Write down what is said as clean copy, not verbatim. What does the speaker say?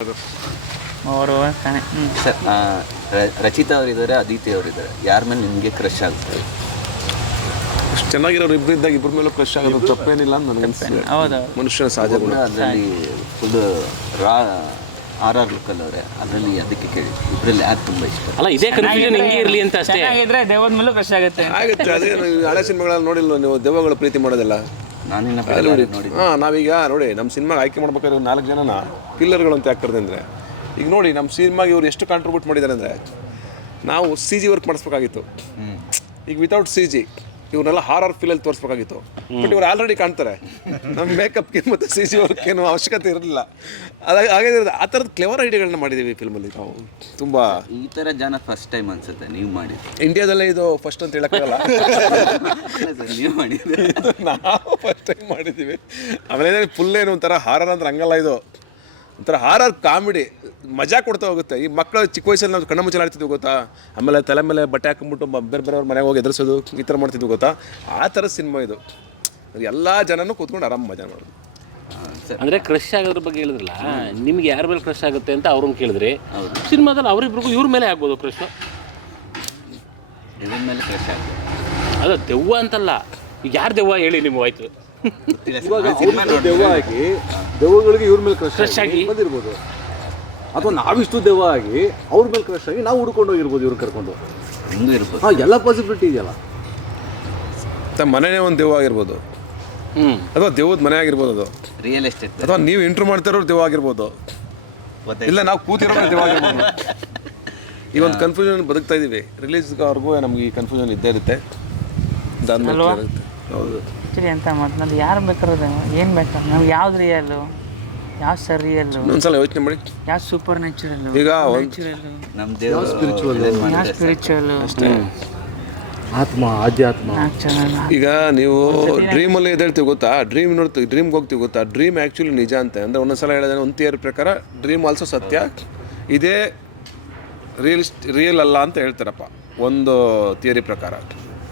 ಅವರು ಸರ್, ರಚಿತಾ ಅವರಿದ್ದಾರೆ, ಅದಿತಿ ಅವರಿದ್ದಾರೆ. ಯಾರ ಮೇಲೆ ನಿಮಗೆ ಕ್ರಶ್ ಆಗುತ್ತೆ? ಅಷ್ಟು ಚೆನ್ನಾಗಿರೋರು ಇಬ್ಬರು ಇದ್ದಾಗ ಇಬ್ಬರ ಮೇಲೂ ಕ್ರಶ್ ಆಗೋದು ತಪ್ಪೇನಿಲ್ಲ ಅಂತ ನನಗೆ ಅನಿಸ್ತದೆ. ಹೌದು, ಮನುಷ್ಯನ ಸಹಜ ಗುಣ. ಅದರಲ್ಲಿ ಫುಲ್ ಆರ್ ಲುಕ್ಕಲ್ಲಿ ಅವರೇ, ಅದರಲ್ಲಿ ಅದಕ್ಕೆ ಕೇಳಿ ಇಬ್ಬರಲ್ಲಿ ಯಾರು ತುಂಬ ಇಷ್ಟ? ಅಲ್ಲ, ಇದೇ ಕನ್ಫ್ಯೂಷನ್ ಹಿಂಗೆ ಇರಲಿ ಅಂತ ಅಷ್ಟೇ. ಚೆನ್ನಾಗಿದ್ರೆ ದೇವದ ಮೇಲೂ ಖುಷಿ ಆಗುತ್ತೆ. ಆಗುತ್ತೆ. ಅದೇ ನೀವು ಹಳೆ ಸಿನಿಮಾಗಳಲ್ಲಿ ನೋಡಿಲ್ಲ ನೀವು, ದೆವ್ವಗಳ ಪ್ರೀತಿ ಮಾಡೋದಲ್ಲ. ನಾನಿನ್ನ ನೋಡಿ. ಹಾಂ, ನಾವೀಗ ನೋಡಿ ನಮ್ಮ ಸಿನಿಮಾಗೆ ಆಯ್ಕೆ ಮಾಡ್ಬೇಕಾದ್ರೆ 4 ಜನನ ಕಿಲ್ಲರ್ಗಳು ಅಂತ ಯಾಕೆ ಅಂದರೆ, ಈಗ ನೋಡಿ ನಮ್ಮ ಸಿನಿಮಾಗೆ ಇವ್ರು ಎಷ್ಟು ಕಾಂಟ್ರಿಬ್ಯೂಟ್ ಮಾಡಿದ್ದಾರೆ ಅಂದರೆ, ನಾವು CG ವರ್ಕ್ ಮಾಡಿಸ್ಬೇಕಾಗಿತ್ತು. ಈಗ ವಿತೌಟ್ CG ಇವ್ರನ್ನೆಲ್ಲ ಹಾರರ್ ಫೀಲಲ್ಲಿ ತೋರಿಸ್ಬೇಕಾಗಿತ್ತು. ಬಟ್ ಇವ್ರು ಆಲ್ರೆಡಿ ಕಾಣ್ತಾರೆ. ನಮ್ಮ ಮೇಕಪ್ಗೆ ಮತ್ತು CG ವರ್ಕೇನು ಅವಶ್ಯಕತೆ ಇರಲಿಲ್ಲ. ಹಾಗೆ ಆ ಥರದ ಕ್ಲೆವರ್ ಐಡಿಯಾಗಳನ್ನ ಮಾಡಿದ್ದೀವಿ ಫಿಲ್ಮಲ್ಲಿ ನಾವು. ತುಂಬ ಈ ಥರ ಜನ ಫಸ್ಟ್ ಟೈಮ್ ಅನ್ಸುತ್ತೆ ನೀವು ಮಾಡಿದ್ದು. ಇಂಡಿಯಾದಲ್ಲೇ ಇದು ಫಸ್ಟ್ ಅಂತ ಹೇಳೋಕ್ಕಾಗಲ್ಲ. ನೀವು ಮಾಡಿದ್ದು ನಾವು ಫಸ್ಟ್ ಟೈಮ್ ಮಾಡಿದ್ದೀವಿ. ಆಮೇಲೆ ಫುಲ್ ಏನು ಒಂಥರ ಹಾರರ್ ಅಂದ್ರೆ ಹಂಗಲ್ಲ, ಇದು ಒಂಥರ ಹಾರರ್ ಕಾಮಿಡಿ, ಮಜಾ ಕೊಡ್ತಾ ಹೋಗುತ್ತೆ. ಈ ಮಕ್ಕಳು ಚಿಕ್ಕ ವಯಸ್ಸಲ್ಲಿ ನಾವು ಕಣ್ಣ ಮುಚ್ಚಲು ಆಡ್ತಿದ್ವಿ ಗೊತ್ತಾ, ಆಮೇಲೆ ತಲೆ ಮೇಲೆ ಬಟ್ಟೆ ಹಾಕೊಂಡ್ಬಿಟ್ಟು ಬೇರೆ ಬೇರೆಯವ್ರ ಮನೆಗೆ ಹೋಗಿ ಎದುರಿಸೋದು, ಈ ಥರ ಮಾಡ್ತಿದ್ವಿ ಗೊತ್ತಾ. ಆ ಥರ ಸಿನಿಮಾ ಇದು. ಎಲ್ಲ ಜನನೂ ಕೂತ್ಕೊಂಡು ಆರಾಮ ಮಜಾ ಮಾಡೋದು. ಅಂದರೆ ಕ್ರಶ್ ಆಗೋದ್ರ ಬಗ್ಗೆ ಹೇಳಿದ್ರಲ್ಲ, ನಿಮ್ಗೆ ಯಾರ ಮೇಲೆ ಕ್ರಶ್ ಆಗುತ್ತೆ ಅಂತ ಅವ್ರನ್ನ ಕೇಳಿದ್ರಿ. ಸಿನಿಮಾದಲ್ಲಿ ಅವರಿಬ್ರಿಗೂ ಇವ್ರ ಮೇಲೆ ಆಗ್ಬೋದು ಕ್ರಶ್. ಇದ್ರ ಮೇಲೆ ಕ್ರಶ್ ಆಗುತ್ತೆ. ಅದು ದೆವ್ವ ಅಂತಲ್ಲ, ಈಗ ಯಾರು ದೆವ್ವ ಹೇಳಿ ನಿಮ್ಗೆ ಆಯ್ತು. ದೆವ್ವ ಆಗಿ ದೆವ್ವಗಳಿಗೆ ಇವ್ರ ಮೇಲೆ ಕ್ರಶ್ ಆಗಿ ಬಂದಿರ್ಬೋದು, ಅಥವಾ ನಾವಿಷ್ಟು ದೆವ್ವ ಆಗಿ ಅವ್ರ ಮೇಲೆ ಕ್ರಶ್ ಆಗಿ ನಾವು ಹುಡ್ಕೊಂಡು ಹೋಗಿರ್ಬೋದು, ಇವ್ರು ಕರ್ಕೊಂಡು. ಹಿಂಗೂ ಇರ್ಬೋದು. ಹಾಂ, ಎಲ್ಲ ಪಾಸಿಬಿಲಿಟಿ ಇದೆಯಲ್ಲ. ಮನೆಯೇ ಒಂದು ದೆವ್ವ ಆಗಿರ್ಬೋದು, ಅಥವಾ ದೆವ್ವದ ಮನೆ ಆಗಿರ್ಬೋದು ಅದು, ರಿಯಲ್ ಎಸ್ಟೇಟ್. ಅಥವಾ ನೀವು ಇಂಟ್ರೂ ಮಾಡ್ತಿರೋರು ದೆವ್ವ ಆಗಿರ್ಬೋದು, ಇಲ್ಲ ನಾವು ಕೂತಿರೋರು ದೆವ್ವ ಆಗಿರ್ಬೋದು. ಈ ಒಂದು ಕನ್ಫ್ಯೂಷನ್ ಬದುಕ್ತಾ ಇದ್ದೀವಿ. ರಿಲೀಸ್ವರೆಗೂ ನಮ್ಗೆ ಈ ಕನ್ಫ್ಯೂಷನ್ ಇದ್ದೇ ಇರುತ್ತೆ. ಹೌದು. ಆ್ಯಕ್ಚುಲಿ ಅಂತ ಮಾತನಾಡಿ ಯಾರು ಬೇಕಾದ್ರೆ ಏನು ಬೇಕಾದ್ರೆ ನಮ್ಗೆ ಯಾವ್ದು ರಿಯಲ್ಲು, ಯಾವ್ದು ಸರ್ ರಿಯಲ್ಲು, ಒಂದ್ಸಲ ಯೋಚನೆ ಮಾಡಿ. ಯಾವ್ದು ಸೂಪರ್ ನ್ಯಾಚುರಲ್ಲು, ಈಗ ನ್ಯಾಚುರಲ್ಲು, ನಮ್ಮ ದೇವರು ಯಾವ್ದು ಸ್ಪಿರಿಚುವಲ್ಲು, ಆತ್ಮ, ಆಧ್ಯಾತ್ಮ. ಈಗ ನೀವು ಡ್ರೀಮಲ್ಲಿ ಎದ್ದೇಳ್ತೀವಿ ಗೊತ್ತಾ, ಡ್ರೀಮ್ಗೆ ಹೋಗ್ತೀವಿ ಗೊತ್ತಾ. ಡ್ರೀಮ್ ಆ್ಯಕ್ಚುಲಿ ನಿಜ ಅಂತ ಅಂದರೆ ಒಂದೊಂದ್ಸಲ ಹೇಳಿದ್ರೆ ಒಂದು ಥಿಯರಿ ಪ್ರಕಾರ ಡ್ರೀಮ್ ಆಲ್ಸೋ ಸತ್ಯ, ಇದೇ ರಿಯಲ್ ಅಲ್ಲ ಅಂತ ಹೇಳ್ತಾರಪ್ಪ ಒಂದು ಥಿಯರಿ ಪ್ರಕಾರ.